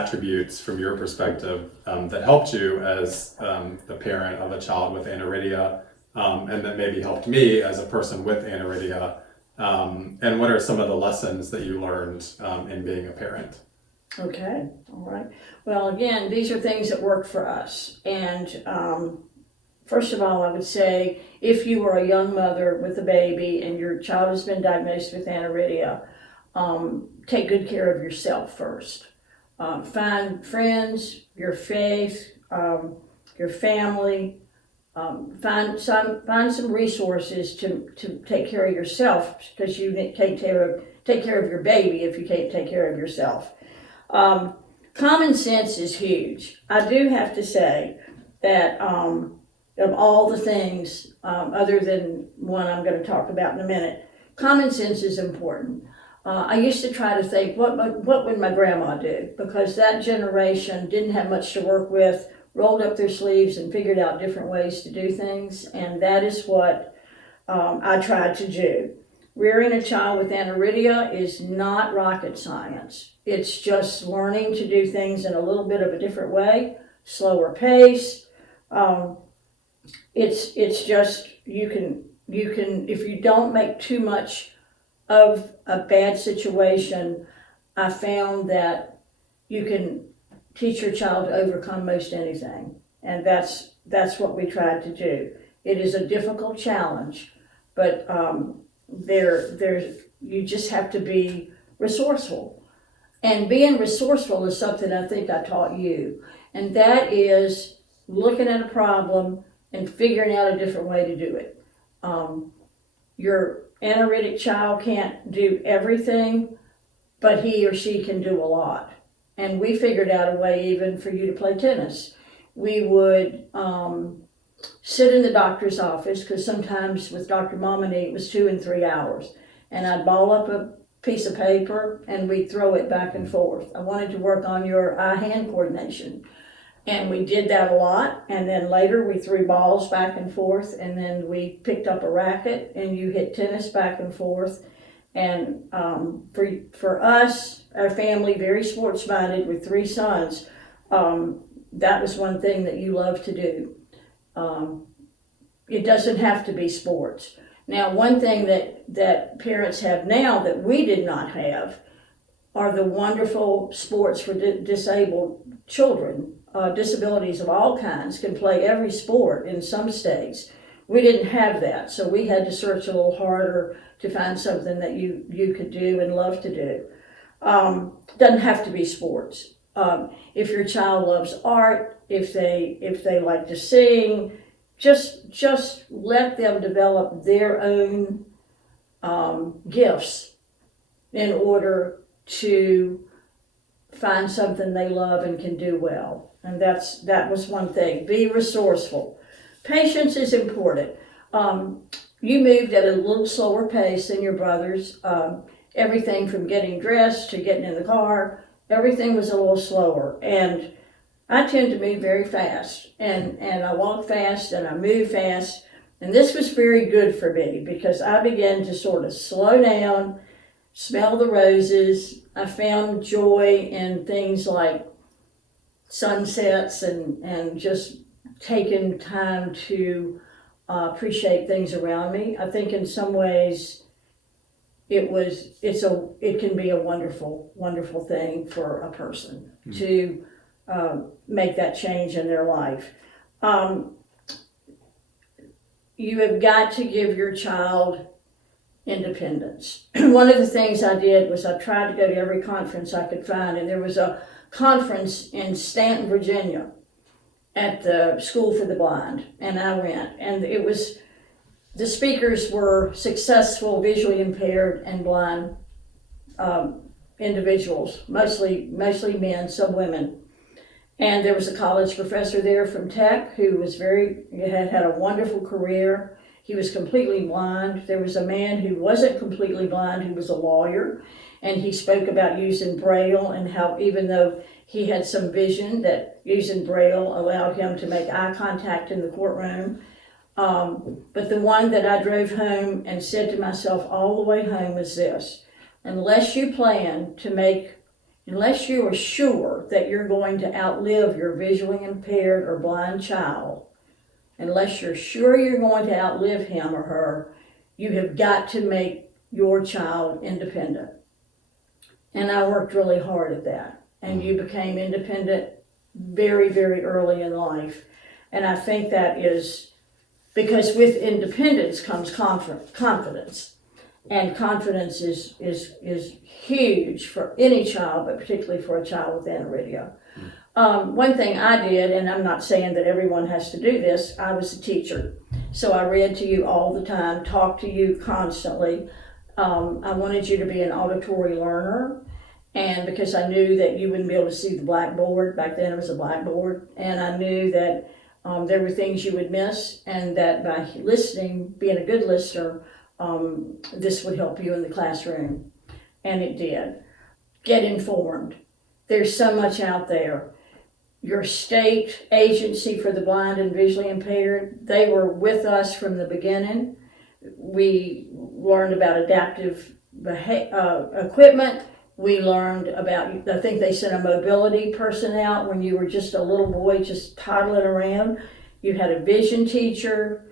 attributes from your perspective that helped you as the parent of a child with aniridia, and that maybe helped me as a person with aniridia? And what are some of the lessons that you learned in being a parent? Okay, all right. Well, again, these are things that worked for us. And first of all, I would say if you are a young mother with a baby and your child has been diagnosed with aniridia, take good care of yourself first. Find friends, your faith, your family. Find some resources to take care of yourself, because you take care of your baby if you can't take care of yourself. Common sense is huge. I do have to say that of all the things, other than one I'm going to talk about in a minute, common sense is important. I used to try to think, what would my grandma do? Because that generation didn't have much to work with, rolled up their sleeves and figured out different ways to do things, and that is what I tried to do. Rearing a child with aniridia is not rocket science. It's just learning to do things in a little bit of a different way, slower pace. It's just you can if you don't make too much of a bad situation, I found that you can teach your child to overcome most anything, and that's what we tried to do. It is a difficult challenge, but you just have to be resourceful, and being resourceful is something I think I taught you, and that is looking at a problem and figuring out a different way to do it. Your aniridic child can't do everything, but he or she can do a lot. And we figured out a way even for you to play tennis. We would sit in the doctor's office, because sometimes with Dr. Momini it was 2 and 3 hours. And I'd ball up a piece of paper and we'd throw it back and forth. I wanted to work on your eye-hand coordination. And we did that a lot. And then later we threw balls back and forth, and then we picked up a racket and you hit tennis back and forth. And for us, our family, very sports-minded with 3 sons, that was one thing that you love to do. It doesn't have to be sports. Now, one thing that parents have now that we did not have are the wonderful sports for disabled children. Disabilities of all kinds can play every sport in some states. We didn't have that, so we had to search a little harder to find something that you could do and love to do. Doesn't have to be sports. If your child loves art, if they like to sing, just let them develop their own gifts in order to find something they love and can do well. And that was one thing. Be resourceful. Patience is important. You moved at a little slower pace than your brothers. Everything from getting dressed to getting in the car, everything was a little slower. And I tend to move very fast. And I walk fast and I move fast. And this was very good for me, because I began to sort of slow down, smell the roses. I found joy in things like sunsets and just taking time to appreciate things around me. I think in some ways it can be a wonderful, wonderful thing for a person to make that change in their life. You have got to give your child independence. One of the things I did was I tried to go to every conference I could find, and there was a conference in Stanton, Virginia at the School for the Blind, and I went, and the speakers were successful visually impaired and blind individuals, mostly men, some women. And there was a college professor there from Tech who had a wonderful career. He was completely blind. There was a man who wasn't completely blind, who was a lawyer, and he spoke about using Braille and how even though he had some vision, that using Braille allowed him to make eye contact in the courtroom. But the one that I drove home and said to myself all the way home is this: unless you plan to make unless you are sure that you're going to outlive your visually impaired or blind child, unless you're sure you're going to outlive him or her, you have got to make your child independent. And I worked really hard at that. And you became independent very, very early in life. And I think that is because with independence comes confidence. And confidence is huge for any child, but particularly for a child with aniridia. One thing I did, and I'm not saying that everyone has to do this, I was a teacher. So I read to you all the time, talked to you constantly. I wanted you to be an auditory learner, and because I knew that you wouldn't be able to see the blackboard, back then it was a blackboard, and I knew that there were things you would miss, and that by listening, being a good listener, this would help you in the classroom. And it did. Get informed. There's so much out there. Your state agency for the blind and visually impaired, they were with us from the beginning. We learned about adaptive equipment. We learned about, I think they sent a mobility person out when you were just a little boy just toddling around. You had a vision teacher.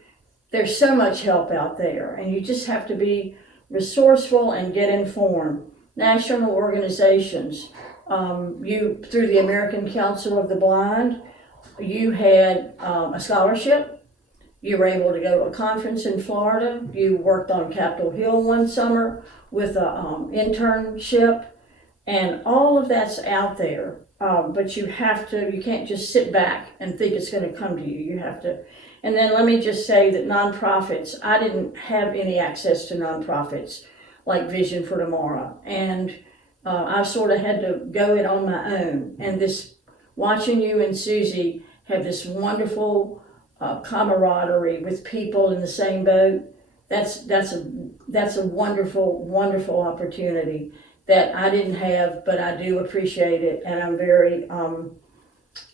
There's so much help out there, and you just have to be resourceful and get informed. National organizations, you, through the American Council of the Blind, you had a scholarship. You were able to go to a conference in Florida. You worked on Capitol Hill one summer with an internship, and all of that's out there. But you can't just sit back and think it's going to come to you. You have to. And then let me just say that nonprofits, I didn't have any access to nonprofits like Vision for Tomorrow. And I sort of had to go it on my own. And this, watching you and Susie have this wonderful camaraderie with people in the same boat, that's a wonderful, wonderful opportunity that I didn't have, but I do appreciate it. And I'm very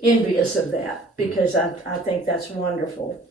envious of that, because I think that's wonderful.